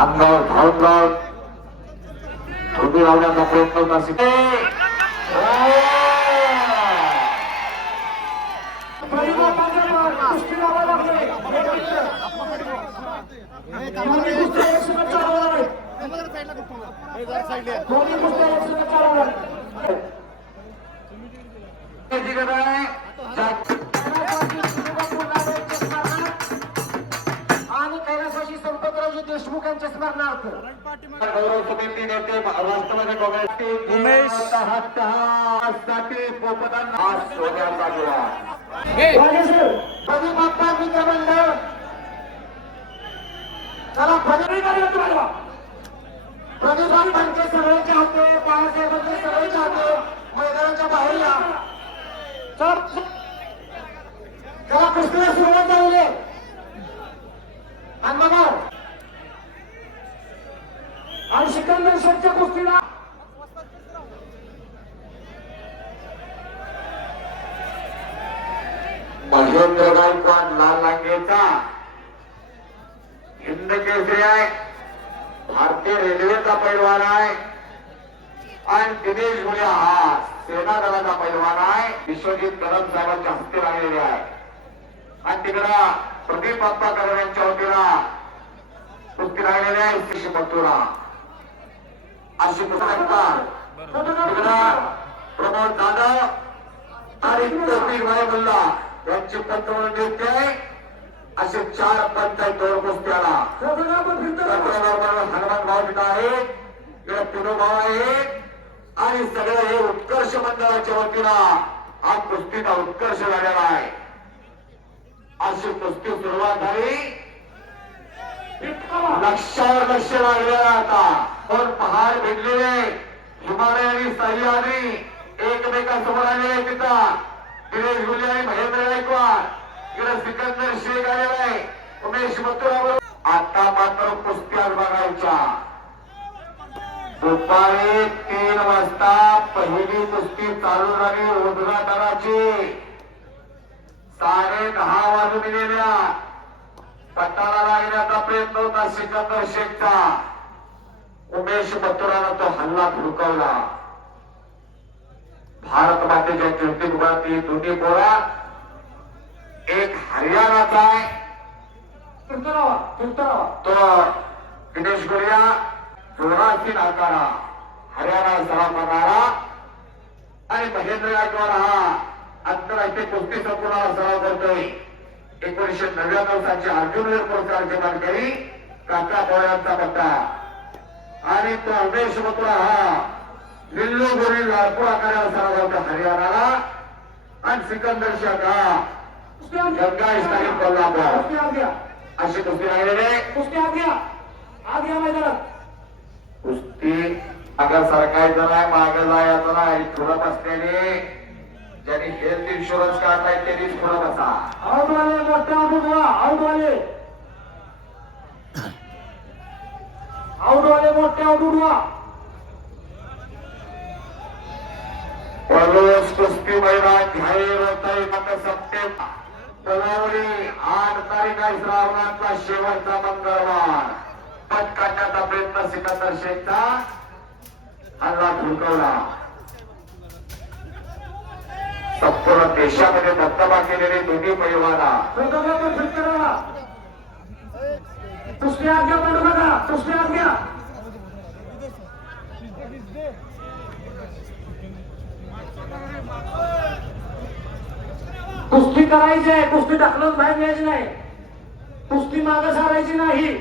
अंगावर धावून जाऊन धोबी लावण्याचा प्रयत्न होता सिद्धे. आणि कैलासाशी संपतरावजी देशमुख यांच्या स्मरणार्थ गौरव समिती नेते राष्ट्रवादी काँग्रेसचे उमेश साठी पोपटांना हा सोन्याचा दिवा. प्रदीप बाप्पा मित्र मंडळ चला प्रदीप बाप्पांचे सगळे चाहते बाळासाहेबांचे सगळे चाहते मैदानाच्या बाहेर या. चला कुस्तीला सुरुवात झालेली आहे. आणि बघा आणि सिकंदर शेखच्या कुस्तीला महेंद्र गायकवाड लाल लांगेचा हिंद केसरी आहे. भारतीय रेल्वेचा पैलवान आहे आणि दिनेश गुले हा सेना दलाचा पैलवान आहे. विश्वजित कदम साहेबांच्या हस्ते लागलेले आहे. आणि तिकडा प्रदीप बाप्पा कदम यांच्या वतीला कुस्ती लागलेली आहे. शिश मथुरा अशी पुस्तका तिकडा प्रमोद जाधव आणि कपिल भाई मुल्ला यांची पंतप्रधान नियुक्ती आहे. असे 4 पंच आहेत दोन कुस्त्याला. हनुमान भाऊ तिथं आहेत, इकडे पिनू भाऊ आहेत आणि सगळं हे उत्कर्ष मंडळाच्या वतीला हा कुस्तीचा उत्कर्ष झालेला आहे. अशी कुस्ती सुरुवात झाली. लक्षावर लक्ष लागलेला आता दोन पहाड भिडलेले हिमालय आणि सह्याद्री एकमेकांसमोर आलेले. तिथं दिनेश गुले आणि महेंद्र गायकवाड इकडे सिकंदर शेख आलेला आहे. उमेश मथुरा आता मात्र कुस्त्या बघायच्या. दुपारी 3 वाजता पहिली कुस्ती चालू झाली उद्घाटनाची. 10:30 वाजून गेल्या. पट्टाला लागण्याचा प्रयत्न होता सिकंदर शेखचा. उमेश मथुरानं तो हल्ला धुडकावला. भारत मातेच्या कीर्तिमुखाती दोन्ही पोरा एक हरियाणाचा आहे तो दिनेश गुलिया जोराची नाकारा हरियाणा सराव करणारा आणि महेंद्र गायकवाड हा आंतरराष्ट्रीय कुस्ती संकुलाला सराव करतोय. 1999 सालचे अर्जुनवीर पुरस्कारचे मानकरी काका पोळ्यांचा पट्टा आणि तो उमेश मथुरा हा लिल्लू गोरी लालपूर आकाराला सराव करतो हरियाणाला आणि सिकंदर शेख हा गंगा इस्लामी कोल्हापूर अशी कुस्ती लागलेली आहे. कुस्ती अगर सरकायचं नाही मागे जायचं नाही. खुलत असलेले ज्यांनी हेल्थ इन्शुरन्स काढलाय त्यांनीच खुलत असा. पलोस कुस्ती मैदान जाहीर होत आहे. आता सप्टेंबर पलावली 8 तारीख आहे श्रावणातला शेवटचा मंगळवार. पट काढण्याचा प्रयत्न सिकंदर शेखचा हल्ला धुडकावला. संपूर्ण देशामध्ये दबदबा केलेले दोन्ही पैलवाना कुस्ती करायची आहे. कुस्ती ढकलून बाहेर घ्यायची नाही. कुस्ती मागे सारायची नाही.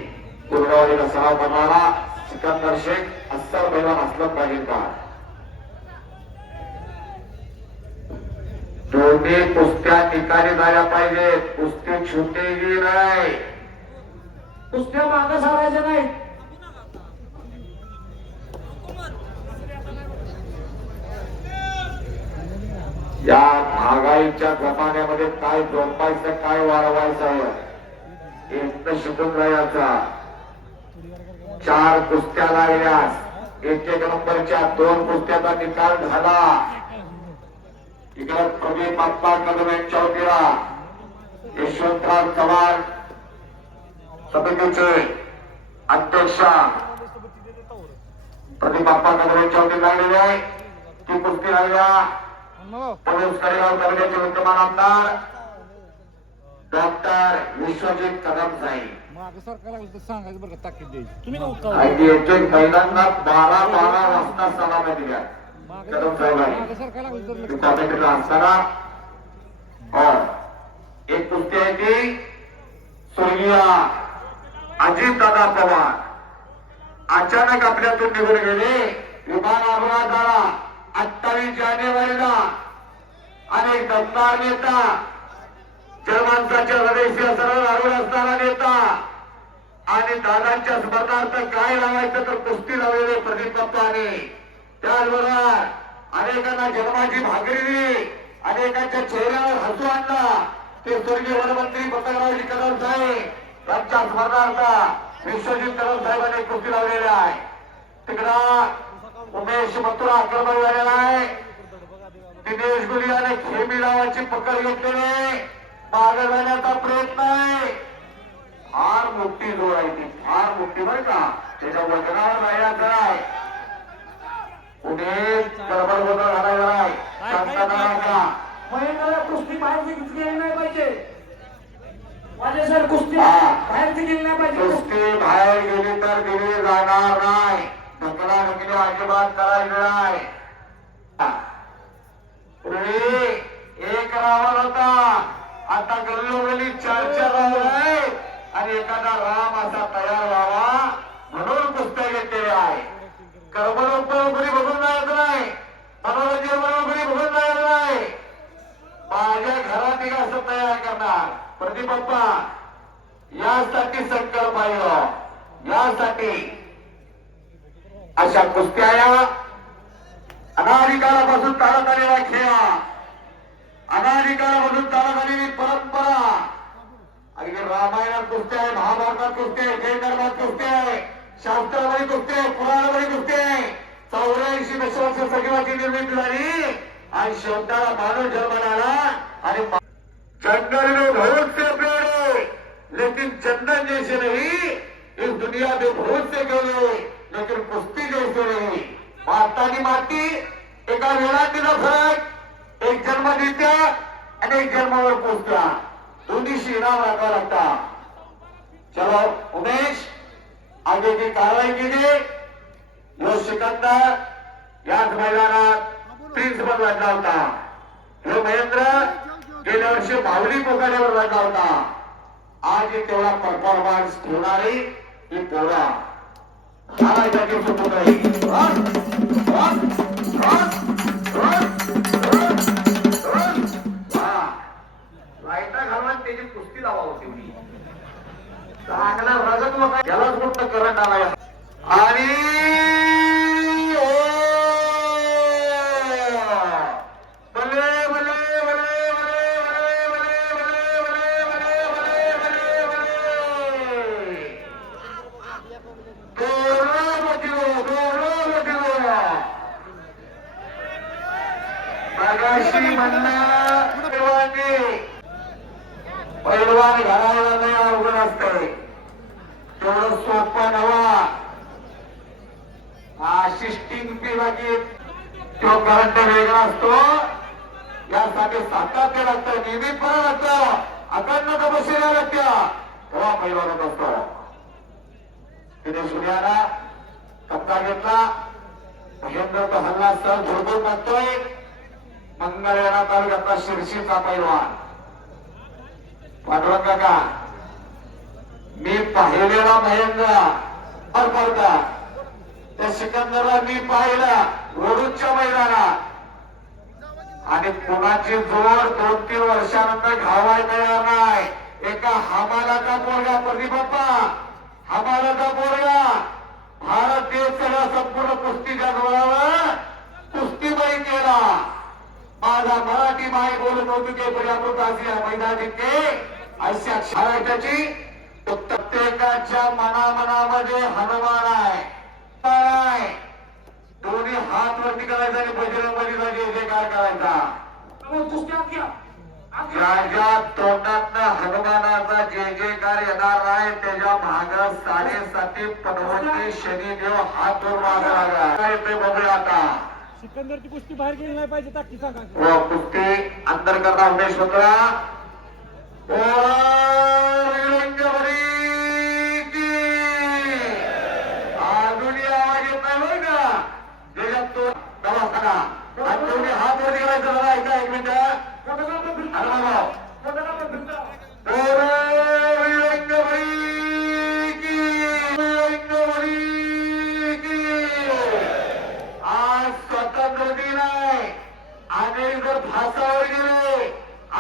गुरुवारीला सराव करणारा सिकंदर शेख अस्सल पैलवान असलं पाहिजे का. दोन्ही कुस्त्या ठिकाणी झाल्या पाहिजेत. कुस्ती छुटेगी नाही. कुस्त्या मागे सारायच्या नाही. या महागाईच्या जमान्यामध्ये काय झोपायचं काय वाढवायचं एकटं शिकून जायचा. 4 कुस्त्या लागल्यास 1 नंबरच्या 2 कुस्त्याचा निकाल झाला. इकडे प्रदीप बाप्पा कदम यांच्या वतीला यशवंतराव चव्हाण समितीचे अध्यक्ष प्रदीप बाप्पा कदरेंच्या वतीने लागलेली आहे. ती कुस्ती लागल्या पोलीस कडेगाव तालुक्याचे विद्यमान आमदार डॉक्टर विश्वजित कदम साहेब सांगायचं बरं का ताकीद द्यायची तुम्ही आणि एक महिलांना 12 वाजता सलामी दिल्या कदम साहेबांनी कॉमेंट्रीला असताना. एक कुस्ती आहे ती स्वर्गीय अजितदादा पवार अचानक आपल्यातून निघून गेले. विमान अपघात झाला 28 जानेवारीला. अनेक दमदार नेता जनमानसाच्या हृदयशी सरळ लागून असणारा नेता आणि दादांच्या स्मरणार्थ काय लावायचं तर कुस्ती लावलेले प्रदीप बाप्पाने. त्याचबरोबर अनेकांना जन्माची भाकरी दिली, अनेकांच्या चेहऱ्यावर हसू आणला. ते स्वर्गीय वनमंत्री पतंगरावजी कदम साहेब यांच्या स्मरणार्थ विश्वजित कदम साहेबांनी कुस्ती लावलेली आहे. तिकडं उमेश मथुरा आक्रमण झालेला आहे. दिनेश गुलियाने खेमी नावाची पकड घेतलेली मागे जाण्याचा प्रयत्न आहे. फार मोठी जोड आहे ती, फार मोठी बरं का. त्याच्या वजनावर जायचं आहे. पुढे गडबड गोंधळ घालायचा आहे. शांतता. महेंद्रला कुस्ती बाहेरची गेली नाही पाहिजे. माझे सर कुस्ती बाहेरची गेली नाही पाहिजे. कुस्ती बाहेर गेली तर दिली जाणार नाही. ढकला ढकली अजिबात करायची नाही. पूर्वी एक रावण होता, आता गल्लोगल्ली 4 रावण आहेत. आणि एखादा राम असा तयार व्हावा म्हणून कुस्त्या घेतलेल्या आहे. कर्मणोपरी बघून जायचं नाही, मनोरंजन बरोबरी बघून जायचं नाही. माझ्या घरात एक असं तयार करणार प्रदीप बाप्पा. यासाठी संकल्प आहे, यासाठी अशा कुस्त्या या अनादिकालापासून चालत आलेला खेळ, अनादिकालापासून चालत आलेली परंपरा. अगदी रामायणात कुस्ती आहे, महाभारतात कुस्ती आहे, जैन धर्मात कुस्ती आहे, शास्त्रामध्ये कुस्ती आहे, पुराणामध्ये कुस्ती आहे. 84 दशवर्ष सजीवाची निर्मिती झाली आणि शेवटाला मानव जन्माला आला. आणि जंगल में बहुत से पेड़ है लेकिन चंदन जैसे नहीं. इस दुनिया में बहुत से गेले लेकिन कुस्ती जैसे नहीं. मातानी माती एका वेळात दिला फरक. एक जन्म देत्या आणि एक जन्मावर पोचत्या, दोन्हीशी इनाम राखावा लागता. चलो उमेश, आगे की कारवाई कीजिए. यो सिकंदर याच मैदानात प्रिन्सिपल लढला होता. हे महेंद्र गेल्या वर्षी माऊली पोकाड्यावर लढला होता. आज एक तेवढा परफॉर्मन्स ठेवणारी ही पोरा हारायसाठी सुटत आहे. लाईटा घालून त्याची कुस्ती लावावं तेवढी चांगला रगत होता. यालाच मोठं करंट आला. आणि पैलवान घालायला नाही अवघड असते, तेवढं सोपं नवा. सिस्टीम बाकी तो करंट वेगळा असतो. यासाठी सातत्य लागतं, नियमितपणा लागतं, अखंड तपशिला लागतं, तेव्हा पैलवान होत असतो. तिने सूर्याला कप्ता घेतला. महेंद्र तो हल्ला सर झोडून लागतोय. मंगळवेढा तालुक्यातला शिरशीचा पैलवान पांडुरंग काका. मी पाहिलेला महेंद्र का त्या सिकंदरला मी पाहिला रोडूच्या मैदानात. आणि कोणाची जोड 2-3 वर्षानंतर घावाय तयार नाही. एका हमालाचा पोरगा प्रदीप बाप्पा, हमालाचा पोरगा. भारत देश सगळा संपूर्ण कुस्तीच्या जोरावर कुस्तीबाई केला. माझा मराठी माय बोलत होती की पर्यामृत आसिया मैदान जिंके अशा शाळेची प्रत्येकाच्या मनामनामध्ये हनुमान आहे. दोन्ही हात वरती करायचा आणि बजरंग बलीचा जय जयकार करायचा. कुस्त्या घ्या ज्याच्या तोंडातनं हनुमानाचा जे जयकार येणार आहे त्याच्या भाग 7.5 पनवती शनिदेव हात वर मागा लागला ते बघूया आता. सिकंदरची कुस्ती बाहेर गेली नाही पाहिजे ताकद सांगा. व कुस्ती अंतर करता उमेश होता. अजूनही आवाज येत नाही बरं का त्याच्यात तो दवाखाना आणि तुम्ही हात वर करायचं बघा. ऐका एक मिनिट. आज स्वतंत्र दिन आहे. अनेक जर फासावर गेले,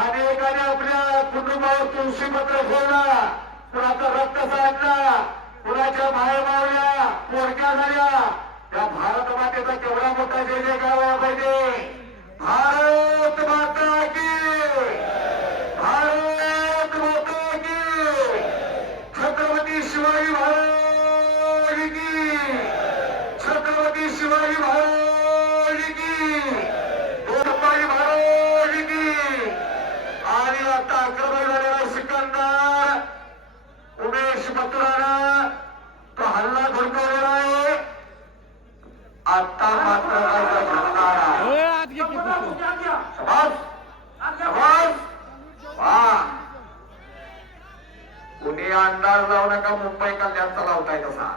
अनेकाने आपल्या कुटुंबावर तुळशीपत्र फोडला, कुणाचा रक्त सांडला, कुणाच्या माया मावल्या पोरक्या झाल्या. त्या भारत मातेचा केवढा मोठा जय जयकार व्हायला पाहिजे. भारत माता की, भारत माता की, छत्रपती शिवाजी महाराज की, छत्रपती शिवाजी महाराज की, गोपाळी महाराज की. आणि आता आक्रमण झालेला सिकंदर उमेश मथुरानं तो हल्ला धुडकवलेला आहे. आता मात्र झटणार आहे. आत घे की कुस्ती. शाबास, शाबास. वा. कुणी अंदाज लावू नका. मुंबई कल्याणचा लावताय तसा.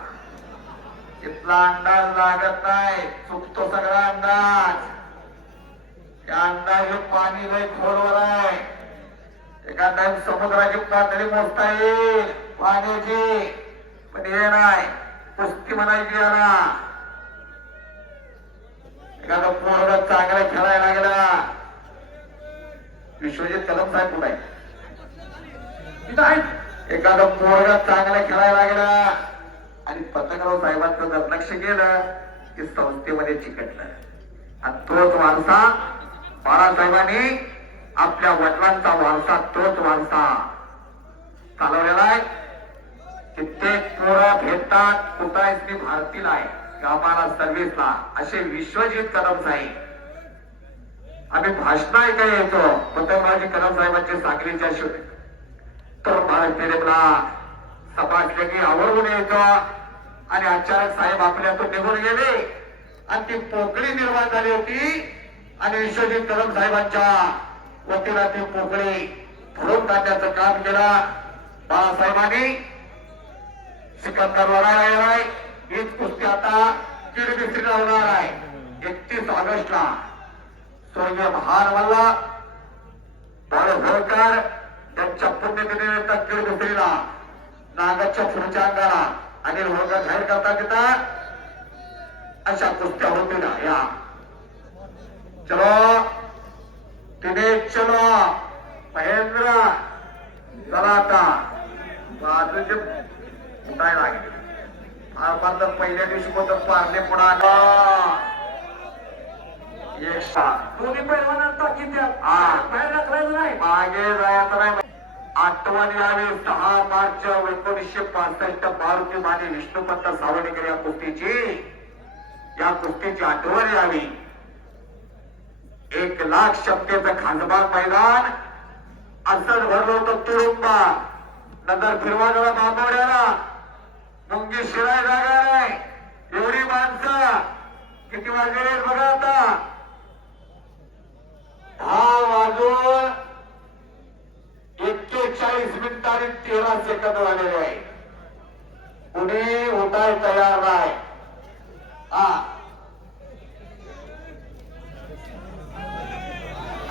इथला अंदाज लागत नाही. चुकतो सगळा अंदाज. त्या अंदाजे पाणी लय खोलवर आहे. एका टाइम समुद्राची पातळी मोजता येईल पाण्याची, पण हे नाही. कुस्ती म्हणायची याला. एखादा पोरगा चांगला खेळायला गेला. विश्वजित कदम साहेब कुठे आहे? तिथं आहे. एखादा पोरगा चांगला खेळायला गेला आणि पतंगराव साहेबांचं दुर्लक्ष केलं की संस्थेमध्ये चिकटलं. आणि तोच वारसा बाळासाहेबांनी आपल्या वडिलांचा वारसा तोच वारसा चालवलेला आहे. कित्येक पोरं भेटतात कुठं आहेस मी भारतीला आहे कामाला सर्व्हिसला असे विश्वजित कदम साहेब. आम्ही भाषण ऐकायला येतो पतंगरावजी कदम साहेबांचे सांगलीच्या तर भारतीला सपाटले की आवडून येतो. आणि अचानक साहेब आपल्यातून निघून गेले आणि ती पोकळी निर्माण झाली होती. आणि विश्वजित कदम साहेबांच्या वतीला ती पोकळी फोडून काढण्याचं काम केलं बाळासाहेबांनी. सिकंदर लढायला आहे. हीच कुस्ती आता किडबिस्त्रीला होणार आहे 31 ऑगस्टला. स्वर्गीय महान मल्ला होळकर त्यांच्या पुण्यतिथीनिमित्त किडबिस्त्रीला नागाच्या पुढच्या अंगाला अनिल होळकर जाहीर करतात तिथं अशा कुस्त्या होतील. या चलो तिने चलो महेंद्र चला आता बाजूचे उठायला लागेल. आपण तर पहिल्या दिवशी कोणतं पारले पुढा एक साथ दोन्ही पैलवानांना ताकीद द्या. बाहेर राखायचं नाही. मागे जायचं नाही. आठवण यावी 6 मार्च 1965 मारुती माने विष्णुपंत सावडेकर या कुस्तीची आठवण यावी. 1 लाख क्षमतेचं खासबाग मैदान असं भरलं होतं तुडुंबा. नंतर फिरवा जरा बांबवड्याला मुंगी शिराय जागा नाही. एवढी माणसं किती वाजले बघा आता 10 वाजून 41 मिनिटांनी 13 सेकंद झालेले आहे. कुणी उठाय तयार नाही.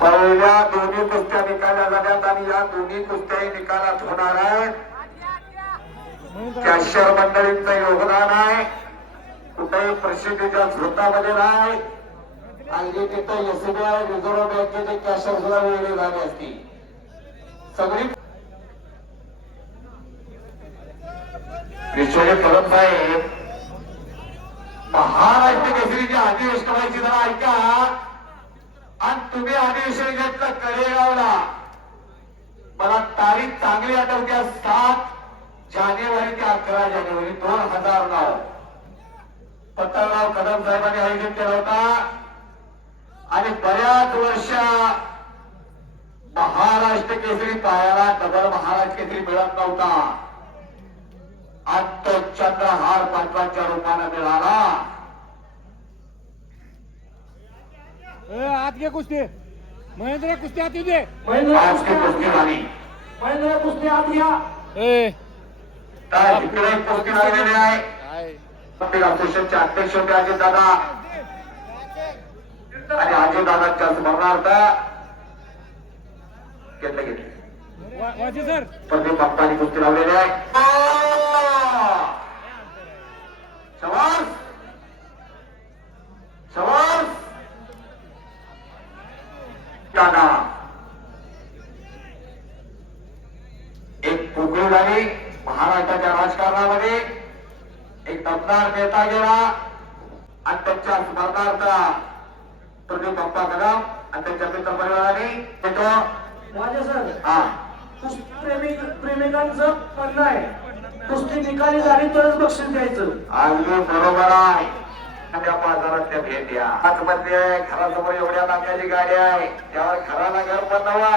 पहिल्या दोन्ही कुस्त्या निकाल्या झाल्यात आणि या दोन्ही कुस्त्याही निकालात होणार आहे. कॅशियर मंडळींचं योगदान आहे. कुठेही प्रसिद्धीच्या झोतामध्ये नाही. आणि तिथं एसबीआय रिझर्व्ह बँकेचे कॅशियर सुद्धा वेगळी झाली असती. सगळी विश्वजित कदम साहेब महाराष्ट्र केसरीची अधिवेशन व्हायची जरा ऐका. आणि तुम्ही अधिवेशन घेतलं कडेगावला. मला तारीख चांगली आठवते 7 जानेवारी ते 11 जानेवारी 2009 पतंगराव कदम साहेबांनी आयोजित केला होता. आणि बऱ्याच वर्ष महाराष्ट्र केसरी पायाला डबल महाराष्ट्र केसरी मिळत नव्हता. आज तो चंद्रहार पाटलांच्या रूपाने मिळाला. आत घे कुस्ती महेंद्र कुस्ती आत येऊ दे. महेंद्र आज कुस्ती की आत कुस्ती घ्या. झाली. महेंद्र कुस्ती आत घ्या. तर इकडे एक कुस्ती लागलेली आहे. असोसिएशनचे अध्यक्ष होते अजितदादा आणि अजितदादांच्या स्मरणार्थ घेतले वाजे सर प्रदीप बाप्पांनी कुस्ती लावलेली आहे. शबास शबास दादा एक पोकळी झाली महाराष्ट्राच्या राजकारणामध्ये. एक दमदार नेता गेला आणि त्यांच्या स्मरणार्थ प्रदीप बाप्पा कदम आणि त्यांच्या मित्र परिवाराने येतो. वाजे सर हा कुस्ती प्रेमिकांचं म्हणणं आहे कुस्ती निकाली झाली तरच बक्षीस द्यायचं. अगदी बरोबर आहे. त्या बाजारात त्या भेट द्या. आज मध्ये घरासमोर एवढ्या लांब्याची गाडी आहे त्यावर घराला घर बनवा.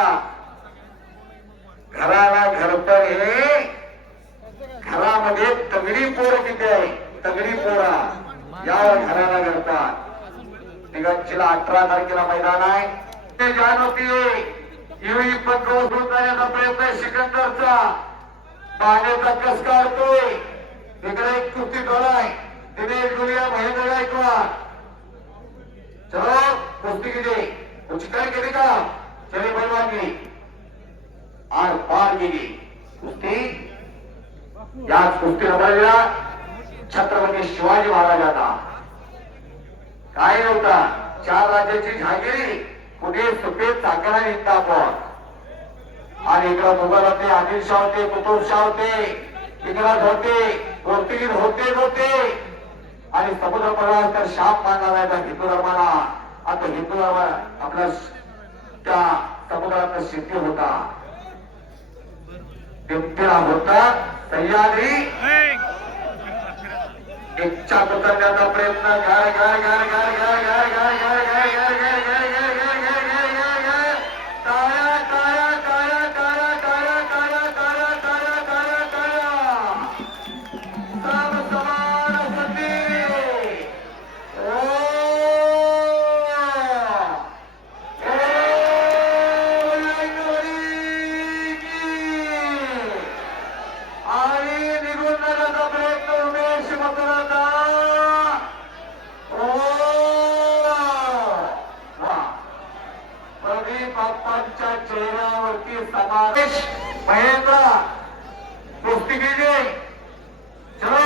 घराला घर पण हे घरामध्ये तगडी पोरं किती आहे. तगडी पोरा यावर घराला घरतात. तिघांचीला 18 तारखेला मैदान आहे. ते जाणवती युवी पण सुरू करण्याचा प्रयत्न आहे सिकंदरचा. पाण्याचा कस काढतोय. तिकडे एक कुस्ती आहे दिनेश गुलिया महेंद्र गायकवाड. चलो कुस्ती किती उचकाई केली का चले पैलवानगी आर पार गेली कुस्ती. याच कुस्ती रमलेला छत्रपती शिवाजी महाराजांना काय नव्हता. 4 राज्याची जहागिरी कुठे सफेद चाकणा इंदापूर आणि इकडं मुघलातले आदिलशाह होते कुतुबशाह होते इंग्रज होते पोर्तुगीज होते आणि समुद्र प्रवास तर शाप मानला जायचा हिंदू धर्माला. आता हिंदू धर्म आपल्या त्या समुद्रात सिद्धी होता बिबट्या होता सह्याद्री इच्छा उचलण्याचा प्रयत्न घर घर घर घर घर घर घर घर घर घर घर घर घर घर घर घर घर घर टाळ्या टाळ्या टाळ्या टाळ्या टाळ्या टाळ्या टाळ्या टाळ्या टाळ्या टाळ्या सर्व समान संधी. आणि निघून जाण्याचा प्रयत्न उमेश मकरांचा. प्रदीप बाप्पांच्या चेहऱ्यावरती समावेश महेंद्र कुस्ती विजय. चलो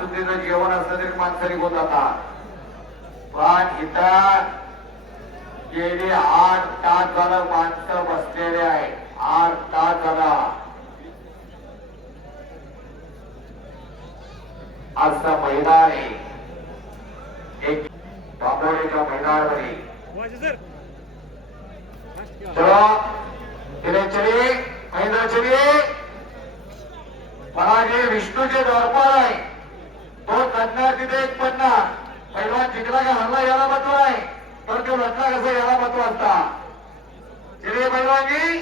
सुद्धीचं जेवण असलं तरी माणसाने होत आता. पण इथं गेली 8 तास झालं माणसं बसलेले आहे. 8 तास झाला. असं मैदान आहे एक बाबोडीच्या मैदानावरील. वाजे सर चलो तिने चली महेंद्र चलिए. मला जे विष्णूचे द्वारपाल आहे 2 कन्या तिथे 1 पन्ना. पैलवान जिंकला का हरला याला महत्व आहे तर तो लढला कसं याला महत्व असता. चलिए पैलवानजी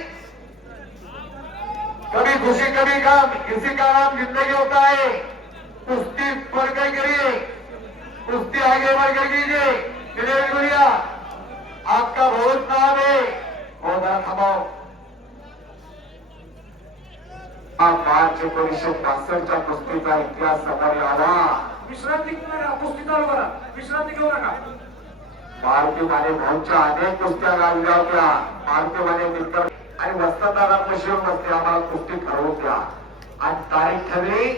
कभी खुशी कभी गम किसी का नाम जिंदगी होता है. कुश्ती बढ़ गई करिए कुश्ती आगे बढ़ गई कीजिए. दिनेश गुड़िया आपका बहुत नाम है. बहुत जरा थांबाव. मार्च 1965च्या कुस्तीचा इतिहास समोर यावा. विश्रांती घेऊ नका. कुस्ती चालू करा. विश्रांती घेऊ नका. मारुती माने भाऊच्या अनेक कुस्त्या गाजल्या होत्या. मारुती माने मित्र आणि वसंतदादांपाशी येऊन बसले आम्हाला कुस्ती ठरवून द्या. आणि तारीख ठरली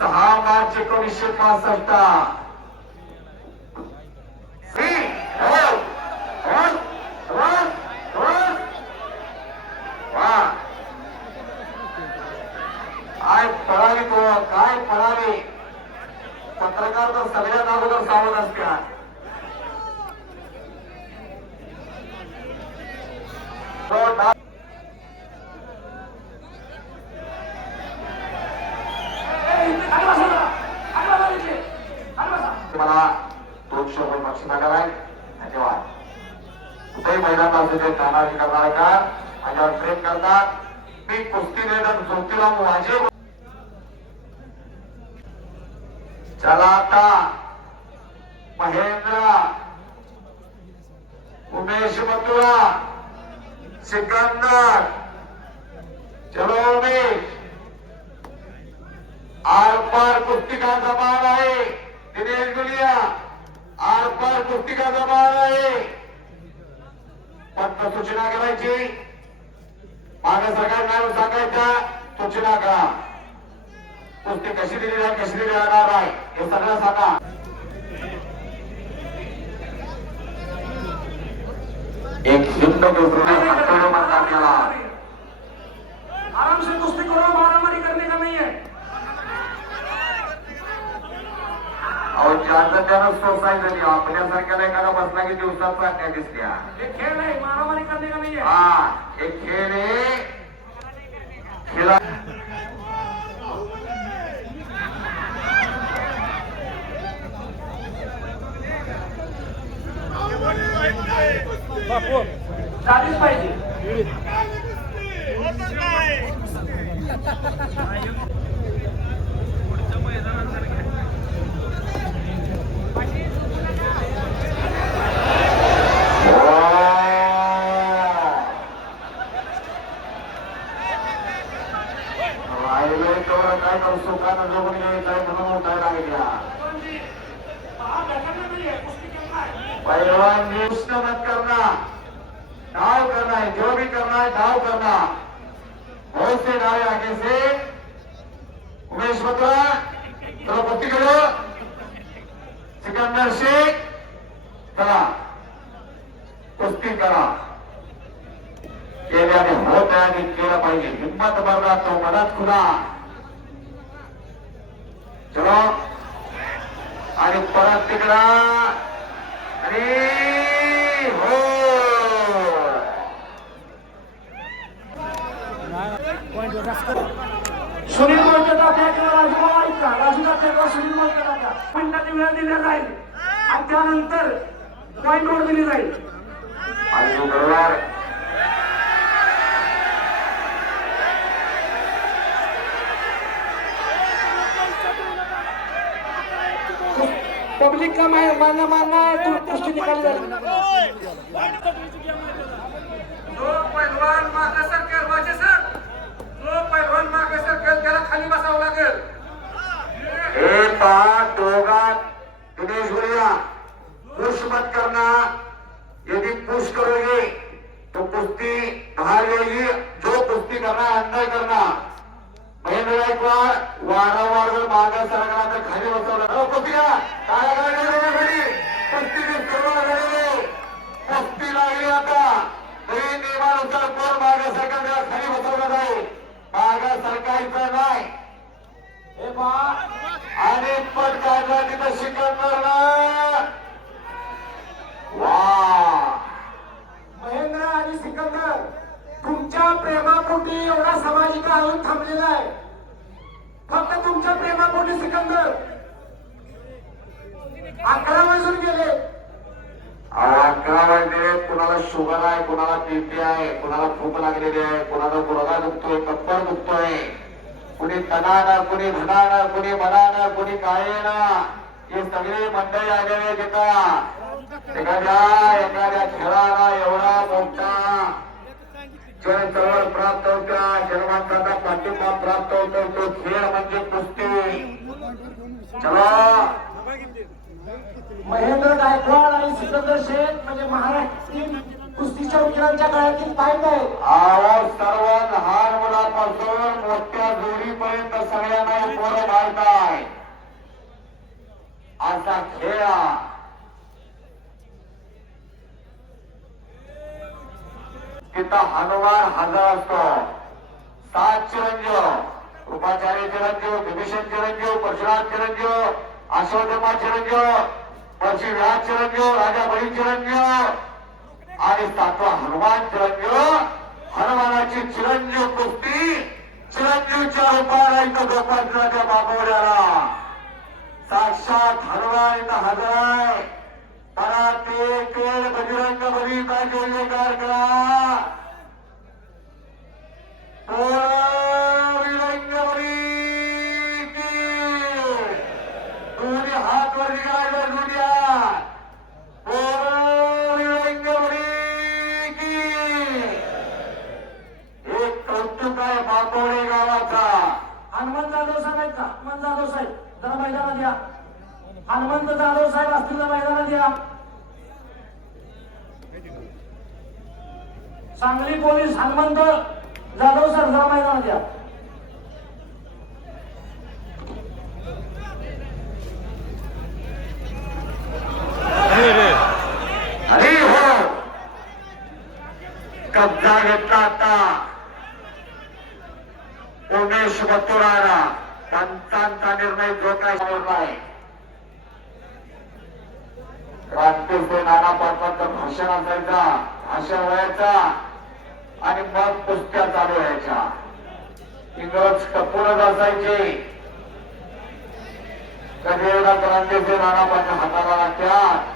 6 मार्च 1965. काय पळाली तो काय पळाली. पत्रकार तर सगळ्यात अगोदर सावध असतात. मला 200 रुपये बक्षीस आला आहे. धन्यवाद. कुठेही मैदानात समाजाचे तानाजी करणारकर माझ्यावर प्रेम करतात. मी कुस्ती मैदान जोतीराम वाजे. चला आता महेंद्र, उमेश मथुरा, सिकंदर, चलो उमेश. आर पार कुस्ती का जमान आहे. दिनेश गुलिया, आर पार कुस्ती का जमान आहे. फक्त सूचना करायची, मागे सरकार नाही सांगायच्या, सूचना करा. कुस्ती कशी दिली जाईल, कशी दिली जाणार आहे हे सगळं सांगा. एक हिंद म्हणतात त्याला. आराम से कुश्ती करो, मारामारी करने का नहीं है. अहो ज्याचं त्यानं सोसायचं नाही. आपल्यासारख्याला एखादा बसला की दिवसात चालण्या दिसत्या. ये खेल है, मारामारी करने का नहीं है. हा एक खेळ आहे. खेळा बापू झालीच पाहिजे. राहिलोय तेवढं काय करू. सुखानं जगून घ्यायचंय म्हणून उठायला लागल्या. पैलवान निष्ठ मत करना, दाव करना है. जो भी करना है दाव करना. बहुत से दावे आगे से. उमेश मथुरा चलो कुस्ती करो. सिकंदर शेख चला कुस्ती करा. केल्याने होत आहे आणि केलं पाहिजे. हिंमत भरला तो मनात खुला. चलो आणि परत तिकडा आणि हो सुनील मोहितेचा खेळ राजू ऐका. राजूचा खेळ सुनील मोहितेला मिनिटाची वेळ दिली जाईल आणि त्यानंतर पॉईंट वर दिली जाईल. आणि बरोबर पब्लिक का मानना है कुश्ती निकाली जाएगी. जो पैलवान मागे सरकेल वाचे सर, जो पैलवान मागे सरकेल त्याला खाली बसावं लागेल. हे पहा दोघात दिनेश गुलिया पुश मत करना. यदि पुश करोगे तो कुश्ती बाहर जाएगी. जो कुश्ती करना है अंदर करना. महेंद्र गायकवाड वारंवार जर मागे सरकला तर खाली बसवलं. कुस्ती काय कुस्ती सुरुवात झालेली. कुस्ती लागली आता. नवीन नियमानुसार कोण मागे सरकार त्याला खाली बसवलं जाईल. मागे सरकायचं नाही. हे पहा आणि पट काढला तिथं सिकंदरनं. वा महेंद्र आणि सिकंदर तुमच्या प्रेमापोटी एवढा सामाजिक आयोजन थांबलेला आहे. फक्त तुमच्या प्रेमापोटी सिकंदर 11 वाजून गेले. 11 वाजले. कुणाला शुगर आहे, कुणाला बीपी आहे, कुणाला भूक लागलेली आहे, कुणाला गुडघा दुखतोय, कंबर दुखतोय, कुणी तणानं, कुणी धनानं, कुणी मनानं, कुणी कायेनं. हे सगळे मंडळी आलेले तिथं. एखाद्या खेळाला एवढा मोठा चळवळ प्राप्त होत्या, जनमानसाचा पाठिंबा प्राप्त होतो. तो खेळ म्हणजे कुस्ती. चला महेंद्र गायकवाड आणि सिकंदर शेख म्हणजे महाराष्ट्रीय कुस्तीच्या वकिलांच्या काळातील पायट आहे. आवाज सर्व लहान मुलापासून मोठ्या जोडीपर्यंत सगळ्यांना पोरं माहित आहे. असा खेळ तिथं हनुमान हजर असतो. 7 चिरंजीव, कृपाचार्य चिरंजीव, विभीषण चिरंजीव, परशुराम चिरंजीव, अश्वत्थामा चिरंजीव, परशुराम चिरंजीव, राजा बळी चिरंजीव आणि 7वा हनुमान चिरंजीव. हनुमानाची चिरंजीव कुस्ती चिरंजीवच्या रूपाला इथं गोपाळराजा बाबवड्याला. साक्षात हनुमान इथं हजर आहे. मला ते खेळ बजरंग बली काय जोडलेकार करा बजरंग बली की दोन्ही हात वरती करायला दुनिया बजरंग बली की एक कौतुक आहे बापोडे गावाचा हनुमंत जाधव साहेब आहेत का? हनुमंत जाधव साहेब जरा मैदानात या. हनुमंत जाधव साहेब असतील तर मैदानात या. सांगली पोलीस हनुमंत जाधव सर जरा मैदानात या. अरे हो कब्जा घेतला आता उमेश मथुराला पंचांचा निर्णय जो काय निर्णय क्रांतीचे नाना पाटलांचं भाषण असायचा भाषण व्हायचा आणि मग कुस्त्या चालू व्हायच्या इंग्रज टपूनच असायचे कधी एकदा क्रांतीचे नाना पाटील हाताला लागतात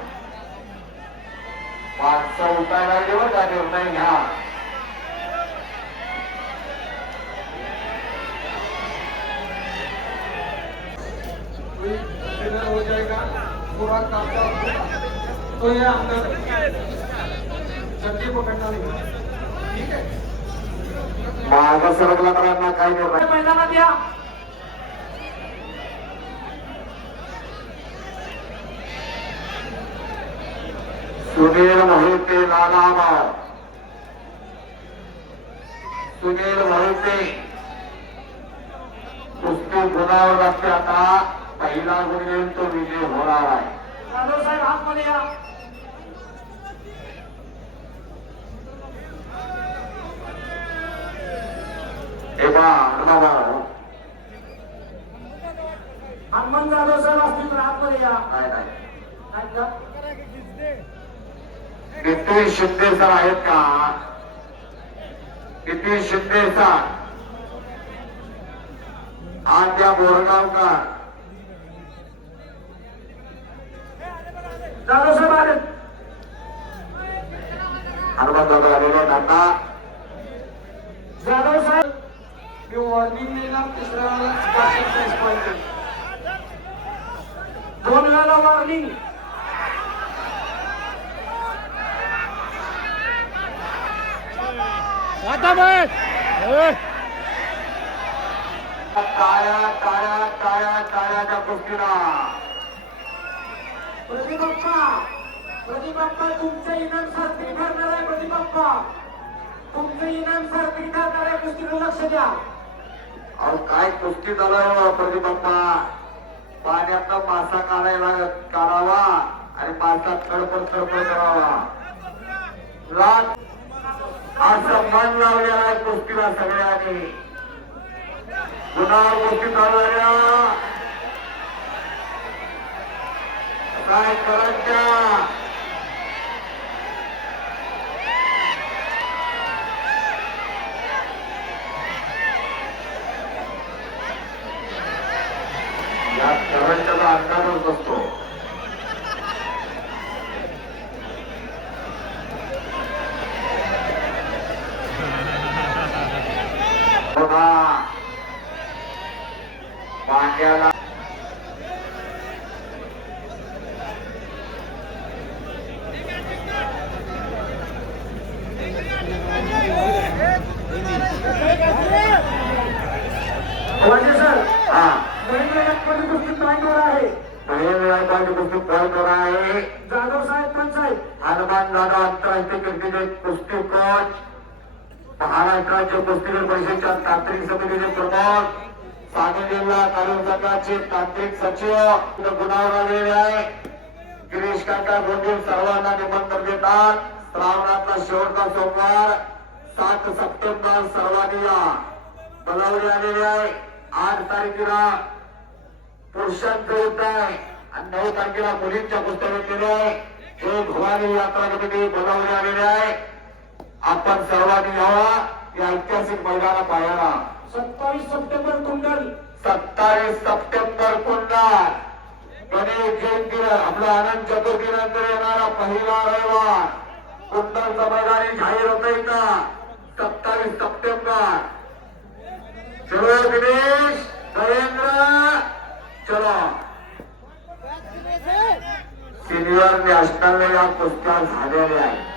माणसं उठायला लागली वर का निर्णय घ्या हो जाएगा पूरा काफला तो ये अंदर चक्की पकड़ना नहीं ठीक है माग सरकला करांना काय निर्णय मैदानात या. सुनील मोहिते नानाभाव सुनील मोहिते कुस्ती गुणावर लागते आता पहिला गुण येईल तो विजय होणार आहे जाधव साहेब आतमध्ये या. हनुमंत जाधव साहेब असतील तर आतमध्ये या. नाही का? किती शिंदे सर आहेत का किती शिंदे सर आज या बोरगावकर जाधव साहेब आले. हनुमंतदादा आलेला दादा जाधव साहेब मी वॉर्निंग देणार तिसऱ्या वेळेला 2 वेळा वॉर्निंग. आता बस टाळ्या टाळ्या टाळ्या टाळ्याच्या कुस्तीला प्रतिबाप्पा तुमचं इनाम सारखी ठरणार आहे. प्रतिबाप्पा तुमचं इनाम सारखी ठरणार आहे. कुस्तीकडे लक्ष द्या. अहो काय कुस्ती झालं प्रतिबाप्पा पाण्यातला मासा काढावा आणि मासा थडपड करावा रात असं मन लावलेलं आहे कुस्तीला सगळ्यांनी गुन्हा गोष्टी चालवल्या काय करायच्या या करंटचा अंदाजच नसतो पाण्याला वाजे सर हा नवीन कुस्ती पॉईंटवर आहे. कुस्ती पॉईंटवर आहे जाधव साहेब पण साहेब हनुमान दादा आंतरराष्ट्रीय क्रिकेट कुस्ती कोच महाराष्ट्राच्या कुस्तीगीर परिषदेच्या तांत्रिक समितीचे प्रमुख सांगली जिल्हा तालुक्याचे तांत्रिक सचिव गुणावर आलेले आहे गिरीश काका गोंडील सर्वांना निमंत्रण देतात श्रावणातला शेवटचा सोमवार 7 सप्टेंबर सर्वांनी बोलावले आलेले आहे 8 तारखेला पुरुषांचं युद्ध आहे आणि 9 तारखेला मुलींच्या कुस्त्या घेतलेल्या आहे हे भवानी यात्रा कमिटी बोलावले आलेले आहे आपण सर्वांनी यावा या ऐतिहासिक मैदाना पाहायला 27 सप्टेंबर कुंडल 27 सप्टेंबर कुंडाल गणेश जयंतीला आपला आनंद चतुर्थीनंतर येणारा पहिला रविवार कुंडलचा मैदानी जाहीर होता इथं 27 सप्टेंबर. चलो दिनेश नरेंद्र चलो. सिनियर नॅशनल या कुस्त्या झालेल्या आहेत.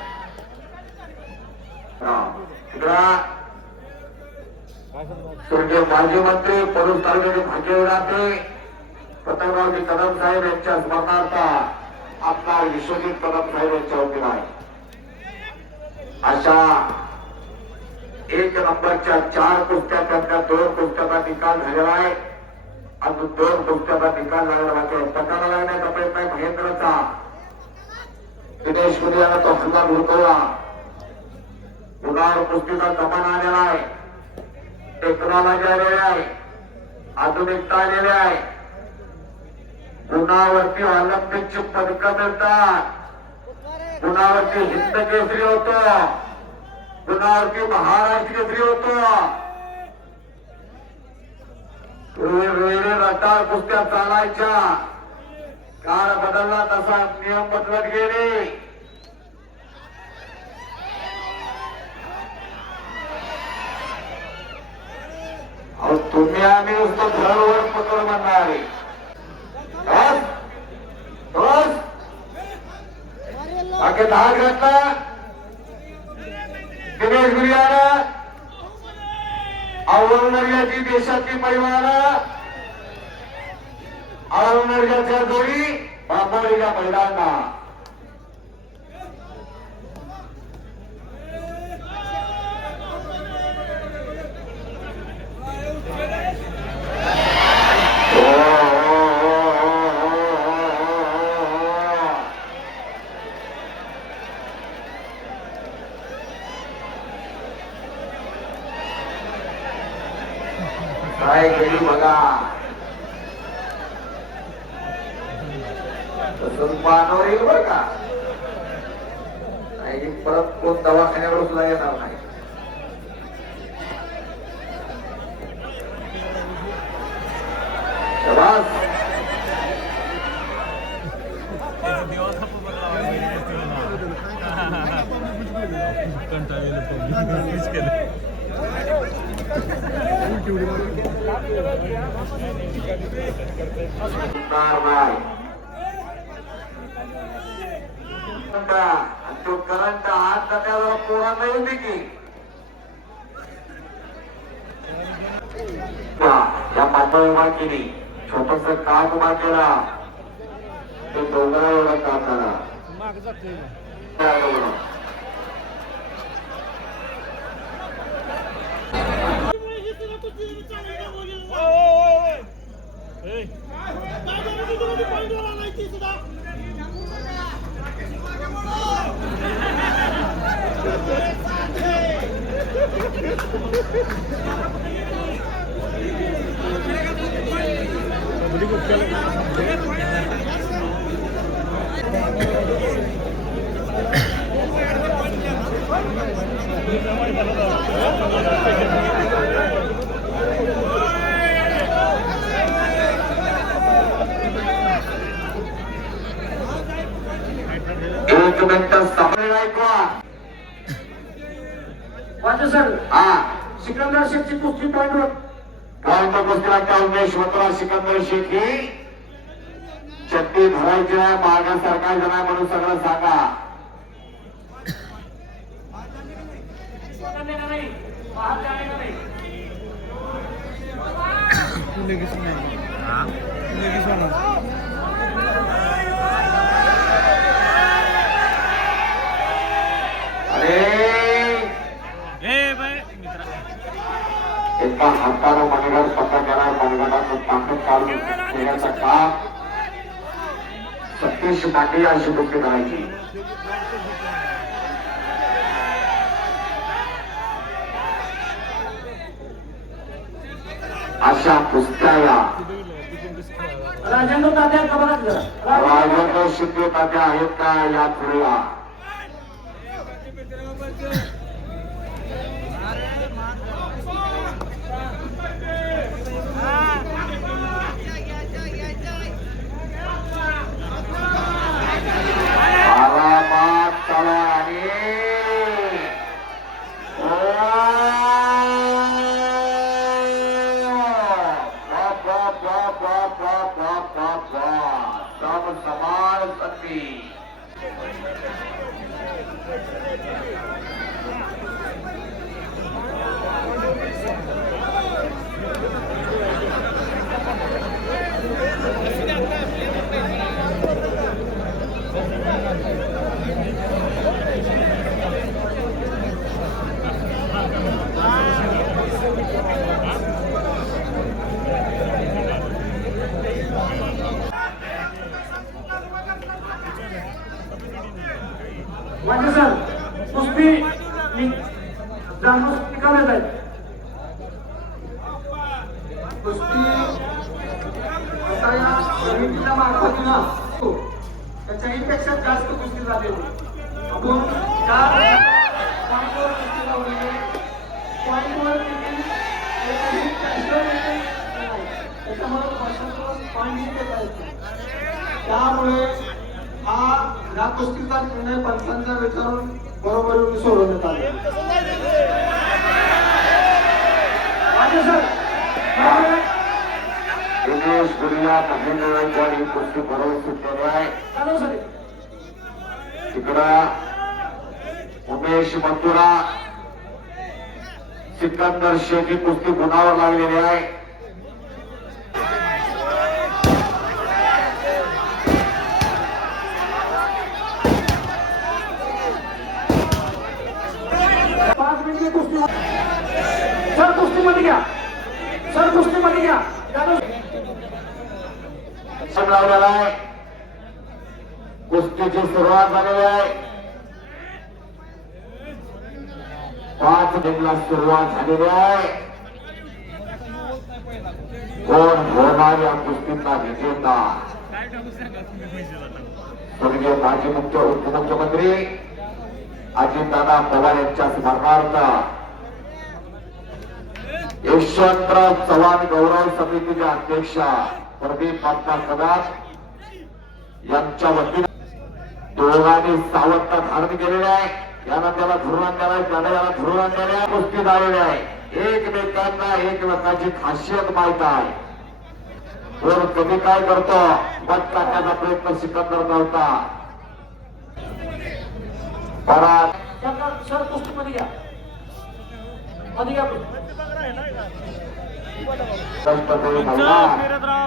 स्वर्गीय माजी मंत्री परुष तालुक्याचे भाग्यविधाते पतंगरावजी कदम साहेब यांच्या स्मरणार्थ आमदार विश्वजित कदम साहेब यांच्या वतीला आहे. अशा 1 नंबरच्या 4 कुस्त्या त्यातल्या 2 कुस्त्याचा निकाल झालेला आहे. अजून 2 कुस्त्याचा निकाल लागला आहे. पटाला लागण्याचा प्रयत्न आहे महेंद्रचा. दिनेश पुण्याला तो हल्ला धुरकवला. गुणावर कुस्तीचा जमाना आलेला आहे. टेक्नॉलॉजी आलेली आहे. आधुनिकता आलेली आहे. गुणावरती ऑलिम्पिकची पदकं मिळतात. गुणावरती हिंद केसरी होतो. गुणावरती महाराष्ट्र केसरी होतो. वेगवेगळे रटाळ कुस्त्या चालायच्या. काळ बदलला तसा नियम बदलत गेले. अहो तुम्ही आम्ही नुसतं घरवर पकड म्हणणारे. बाकी 10 घातला दिनेश गुरियानं. अवनर्याची देशाची पैलवान अवनर्याच्या जोडी बांबोलीच्या मैदाना. काय केली बघा. तसंच पानावर येईल बरं का. नाही परत कोण दवाखान्यावर सुद्धा येणार नाही. तो करंट हात त्यावर पोरांना येते की या पातळ उभा केली. छोटस काप उभा केला. ते डोंगरा एवढा काम करा. एक मिनिट समय ऐकवा. वाचे सर हा सिकंदर शेखची कुस्ती पॉइंटवर पॉइंट कुस्तीला त्या उमेश होता. सिकंदर शेख ही चट्टी धरायची आहे. मागा सरकायचं नाही म्हणून सगळं सांगा. एका हातानं मनगड पक्का केला. मनगडाचं ताकद काढून देण्याचा काम सतीश पाटील अशी कुस्ती करायची. अशा कुस्त्या या राजेंद्र तात्या खबरात राजेंद्र शिंदे तात्या आहेत का या पुढला. कुस्ती आता या समितीच्या मार्फतीनं त्याच्याही पेक्षा जास्त कुस्ती झालेली आपण त्या पॉईंटवर कुस्ती लावलेली पॉईंटवर एकही कॅशवर नाही त्याच्यामुळे पॉईंट देता येतो त्यामुळे या कुस्तीचा निर्णय पंचांचा विचारून बरोबर सोडवण्यात आला दिनेश गुरिया महेंद्र गायकवाड ही कुस्ती बरोबर सुटलेली आहे तिकडं उमेश मथुरा सिकंदर शेख ही कुस्ती गुणावर लागलेली आहे सर कुस्तीमध्ये घ्या सर कुस्तीमध्ये घ्या लावलेला आहे कुस्तीची सुरुवात झालेली आहे 5 गेमला सुरुवात झालेली आहे कोण होणार या कुस्तीचा विजेता स्वर्गीय माजी उपमुख्यमंत्री अजितदादा पवार यांच्या स्मरणार्थ यशवंतराव चव्हाण गौरव समितीच्या अध्यक्ष प्रदीप आत्मा कदम यांच्या वतीने दोघांनी सावंत धारण केलेले आहे याला त्याला धरून आणलेला आहे त्याला याला धरून आणलेल्या आहे कुस्ती झालेली आहे एकमेकांना एकमेकांची खासियत माहित आहे कोण कधी काय करतो मत टाकण्याचा प्रयत्न सिकंदर नव्हता परत सर कुस्तीमध्ये घ्या मध्ये घ्या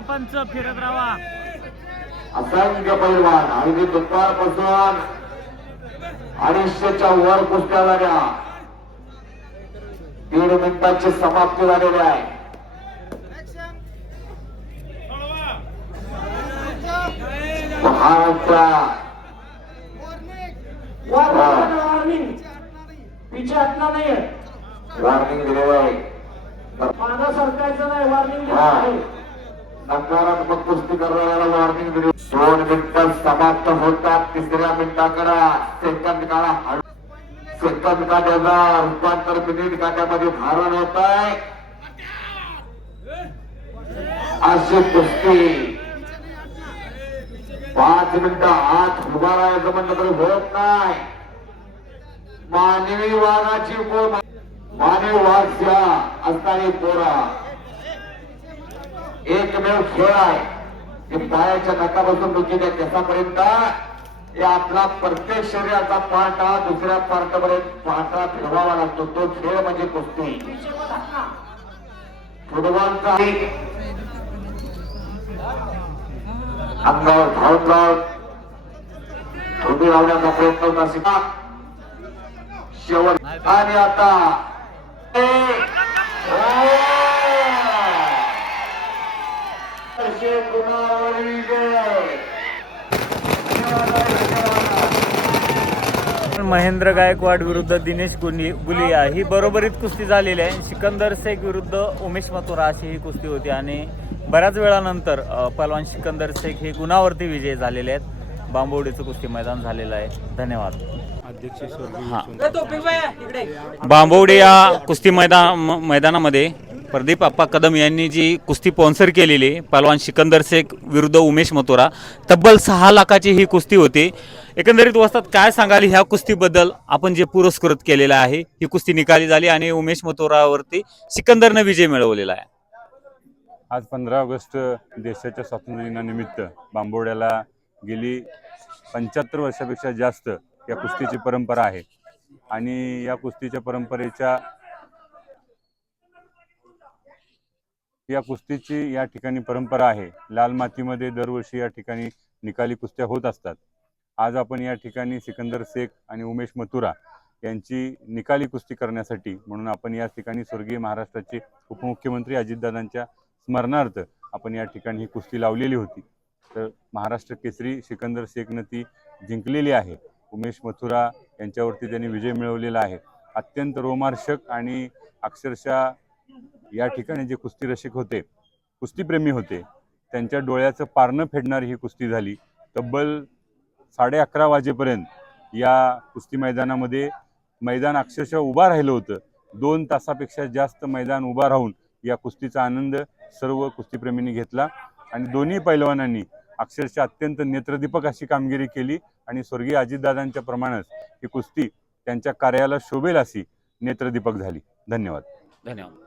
पंच फिरत राहा असंख्य पैलवान आणि दुपारपासून 250च्या वर कुस्त्या झाल्या 1.5 मिनिटांची समाप्ती झालेली आहे महाराष्ट्र वार्निंग पीछे हटना नहीं है वॉर्निंग दिलेलं आहे मागा सरकायचं नाही वॉर्निंग आहे नकारात्मक कुस्ती करणाऱ्याला वॉर्निंग दिली 2 मिनिटं समाप्त होतात 3ऱ्या मिनिटाकडे सेकंद काळा सेकंद काट्याचा रूपांतर मिनिट काट्यामध्ये धारण होत आहे अशी कुस्ती 5 मिनिटं आत उभा राहायचं म्हणलं तरी होत नाही मानवी वाघाची मानवी वाघ्या असणारी पोरा एकमेव खेळ आहे की पायाच्या नकापासून डोकीच्या केसापर्यंत हे आपला प्रत्येक शरीराचा पार्टा दुसऱ्या पार्टापर्यंत पार्टा फिरवावा लागतो तो खेळ म्हणजे कुस्ती फुटबॉलचा अंगावर धावून जाऊन धोबी लावण्याचा प्रयत्न होता शिका शेवट आणि आता महेंद्र गायकवाड विरुद्ध दिनेश गुलिया ही बरोबरीत कुस्ती झालेली आहे सिकंदर शेख विरुद्ध उमेश मथुरा अशी ही कुस्ती होती आणि बऱ्याच वेळानंतर पहलवान सिकंदर शेख हे गुणावरती विजयी झालेले आहेत बांबवडीचं कुस्ती मैदान झालेलं आहे धन्यवाद बांबवडे या कुस्ती मैदानामध्ये प्रदीप आप्पा कदम यांनी जी कुस्ती स्पॉन्सर केलेली पहलवान सिकंदर शेख विरुद्ध उमेश मथुरा तब्बल 6 लाखाची ही कुस्ती होती एकंदरीत वस्तात काय सांगाल ह्या कुस्तीबद्दल आपण जे पुरस्कृत केलेलं आहे ही कुस्ती निकाली झाली आणि उमेश मथुरावरती सिकंदरने विजय मिळवलेला आहे आज 15 ऑगस्ट देशाच्या स्वातंत्र्य दिनानिमित्त बांबवड्याला गेली 75 वर्षापेक्षा जास्त या कुस्तीची परंपरा आहे आणि या कुस्तीच्या परंपरेच्या या कुस्तीची या ठिकाणी परंपरा आहे लाल मातीमध्ये दरवर्षी या ठिकाणी निकाली कुस्त्या होत असतात आज आपण या ठिकाणी सिकंदर शेख आणि उमेश मथुरा यांची निकाली कुस्ती करण्यासाठी म्हणून आपण या ठिकाणी स्वर्गीय महाराष्ट्राचे उपमुख्यमंत्री अजितदादांच्या स्मरणार्थ आपण या ठिकाणी ही कुस्ती लावलेली होती तर महाराष्ट्र केसरी सिकंदर शेखनं ती जिंकलेली आहे उमेश मथुरा यांच्यावरती त्यांनी विजय मिळवलेला आहे अत्यंत रोमांचक आणि अक्षरशः या ठिकाणी जे कुस्ती रसिक होते कुस्तीप्रेमी होते त्यांच्या डोळ्याचं पारणं फेडणारी ही कुस्ती झाली. तब्बल 11:30 वाजेपर्यंत या कुस्ती मैदानामध्ये मैदान अक्षरशः उभा राहिलं होतं. 2 तासापेक्षा जास्त मैदान उभा राहून या कुस्तीचा आनंद सर्व कुस्तीप्रेमींनी घेतला आणि दोन्ही पैलवानांनी अक्षरशः अत्यंत नेत्रदीपक अशी कामगिरी केली आणि स्वर्गीय अजितदादांच्या प्रमाणेच ही कुस्ती त्यांच्या कार्याला शोभेल अशी नेत्रदीपक झाली. धन्यवाद. धन्यवाद.